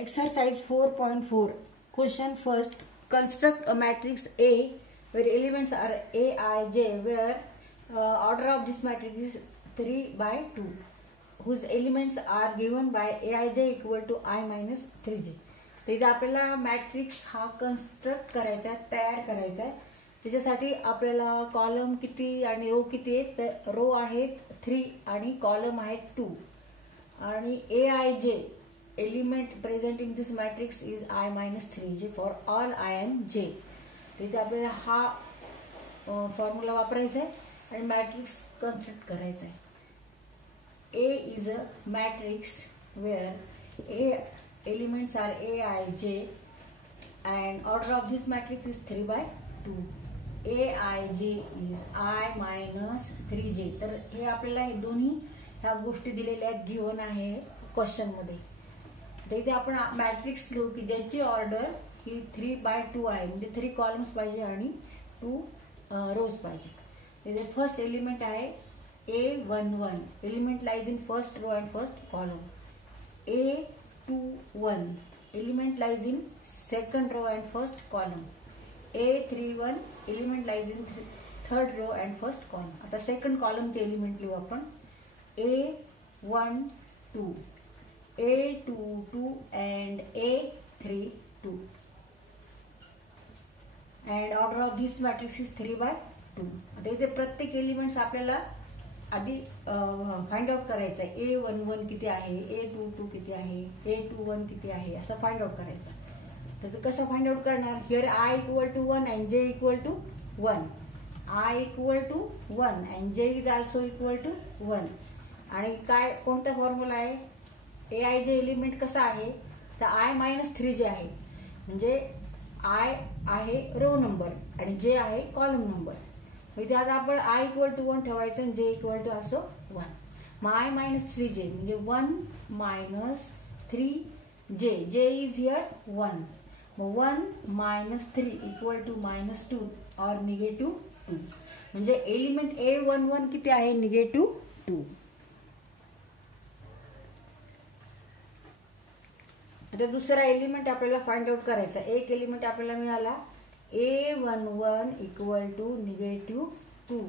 Exercise 4.4. Question first. Construct a matrix A where elements are A, I, J, where order of this matrix is 3 by 2, whose elements are given by Aij equal to I minus 3j. तर इथे आपल्याला matrix हा construct करायचा, तयार करायचा आहे. त्याच्यासाठी आपल्याला कॉलम किती आणि रो किती आहेत, तर रो आहेत 3 आणि कॉलम आहेत 2. आणि Aij element present in this matrix is I minus 3j for all I and j. इथे आपल्याला हा फॉर्म्युला वापरायचा आहे आणि मॅट्रिक्स कन्स्ट्रक्ट करायचा आहे. A is a matrix where A elements are A, I, J and order of this matrix is 3 by 2. Aij is I minus 3j. तर हे आपल्याला हे दोन्ही ह्या गोष्टी दिलेल्या आहेत, गिवन आहे क्वेश्चन मध्ये. तर इथे आपण मॅट्रिक्स लिहू की ज्याची ऑर्डर ही 3 by 2 आहे, म्हणजे 3 कॉलम्स पाहिजे आणि 2 रोज पाहिजे. इथे फर्स्ट एलिमेंट आहे A11. Element lies in first row and first column. A21 element lies in second row and first column. A31 element lies in third row and first column. आता second कॉलमचे element लिहू आपण. A12, A22 and A32 and order of this matrix is 3 by 2. आता इथे प्रत्येक elements आपल्याला आधी find out करायचं आहे. A11 किती आहे, A22 किती आहे, A21 किती आहे, असं फाइंड आउट करायचं. तर कसं फाइंड आउट करणार. Here I equal to 1 and J equal to 1. I equal to 1 and J is also equal to 1. आणि काय कोणता फॉर्म्युला आहे. Aij एलिमेंट कसा आहे, तर I मायनस 3j आहे, म्हणजे I आहे रो नंबर आणि J आहे कॉलम नंबर. इथे आता आपण I इक्वल टू 1 ठेवायचं आणि J इक्वल टू ऑल्सो 1. मग I मायनस 3j म्हणजे 1 minus 3j. J is here 1. मग 1 मायनस 3 इक्वल टू मायनस 2 और निगेटिव्ह 2. म्हणजे एलिमेंट A11 किती आहे, निगेटिव्ह 2. आता दुसरा एलिमेंट आपल्याला फाइंड आउट करायचा. एक एलिमेंट आपल्याला मिळाला A11 equal to negative 2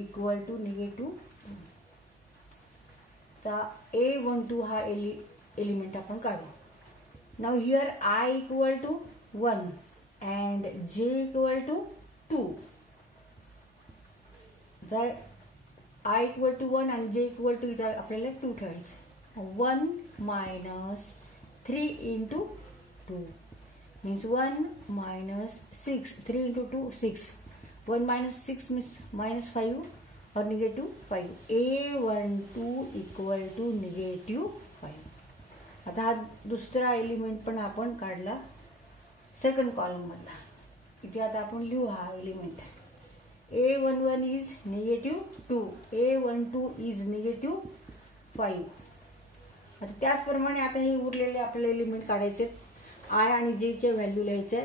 equal to negative 2. तर A12 हा एलिमेंट आपण काढू. Now here I equal to 1 and J equal to 2. तर I इक्वल टू 1 आणि J इक्वल टू इथं आपल्याला 2 ठेवायचं. 1 minus 3 into 2 means 1 minus 6. 3 into 2 6. 1 minus 6 means minus 5 or negative 5. A12 equal to negative 5. आता हा दुसरा एलिमेंट पण आपण काढला सेकंड कॉलम मधला. इथे आता आपण लिहू हा element. A11 is negative 2. A12 is negative 5. आता त्याचप्रमाणे आता हे उरलेले आपले एलिमेंट काढायचे. I आणि J चे व्हॅल्यू लिहायचे.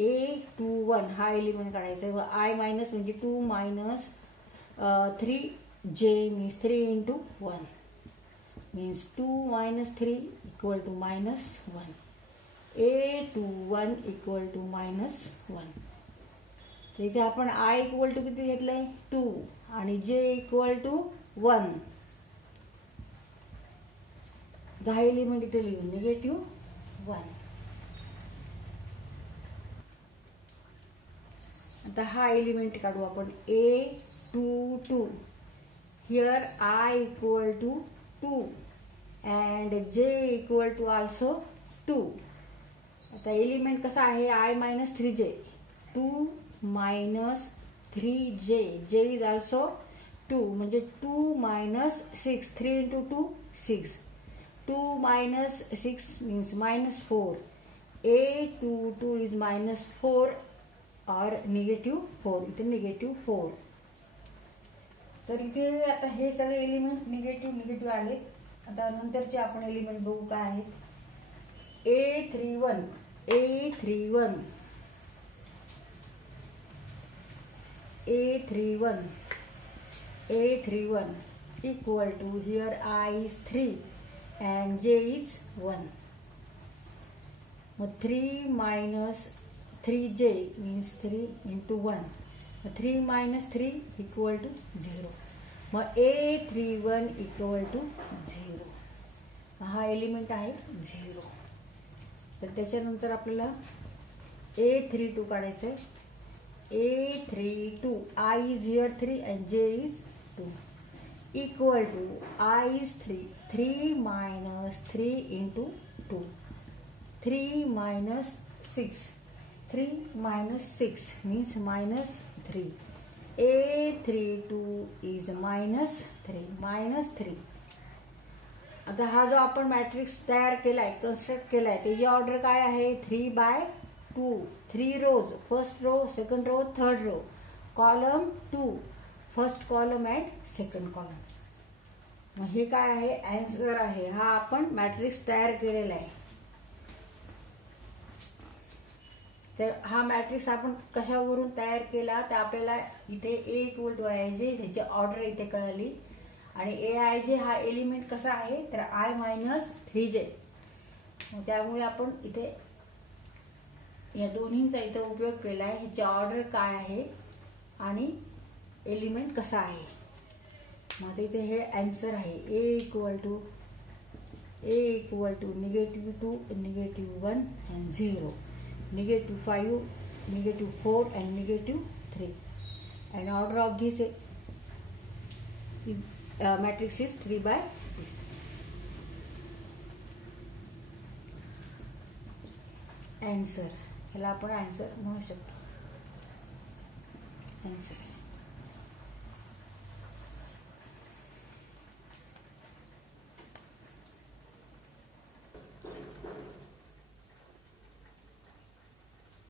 A21 हा एलिमेंट काढायचा. I मायनस म्हणजे 2 minus 3J means 3 into 1 means 2 minus 3 equal to minus 1. A21 equal to minus 1. तर इथे आपण I इक्वल टू किती घेतलंय 2 आणि J इक्वल टू 1. 10 एलिमेंट इथे लिहू निगेटिव्ह 1. आता हा एलिमेंट काढू आपण A22. Here I equal to 2 and J equal to also 2. आता एलिमेंट कसा आहे I minus 3j. 2 minus 3j. J is also 2 म्हणजे 2 minus 6. 3 into 2 6. 2 minus 6 means minus 4. A22 is minus 4 or negative 4. इथे negative 4. तर इथे आता हे सगळे एलिमेंट निगेटिव्ह आले. आता नंतरचे आपण एलिमेंट बघू काय आहेत. A31 equal to here I is 3 and J is 1. मग 3 minus 3j means 3 into 1. 3 minus 3 equal to 0. मग A31 equal to 0. हा एलिमेंट आहे 0. तर त्याच्यानंतर आपल्याला A32 काढायचं आहे. A32 I is here 3 and J is 2 equal to I is 3 minus 3 into 2, 3 minus 6, 3 minus 6 means minus 3. A32 is minus 3. आता हा जो आपण मॅट्रिक्स तयार केलाय, कन्स्ट्रक्ट केलाय, त्याची ऑर्डर काय आहे? 3/2. 3 rows, first row, second row, third row, column 2, first column and second column. मग हे काय आहे? आन्सर आहे. हा आपण मॅट्रिक्स तयार केलेला आहे. तर हा मॅट्रिक्स आपण कशावरून तयार केला? तर आपल्याला इथे A इक्वल टू IJ ह्याची ऑर्डर इथे कळाली. आणि AIJ हा एलिमेंट कसा आहे? तर I minus 3J. त्यामुळे आपण इथे या दोन्हींचा इथे उपयोग केला आहे. ह्याची ऑर्डर काय आहे आणि एलिमेंट कसा आहे. मग इथे हे आन्सर आहे. A equal to -2, -1 and 0, -5, -4 and -3. And order of this matrix is 3/2. Answer, याला आपण आन्सर म्हणू शकतो. आन्सर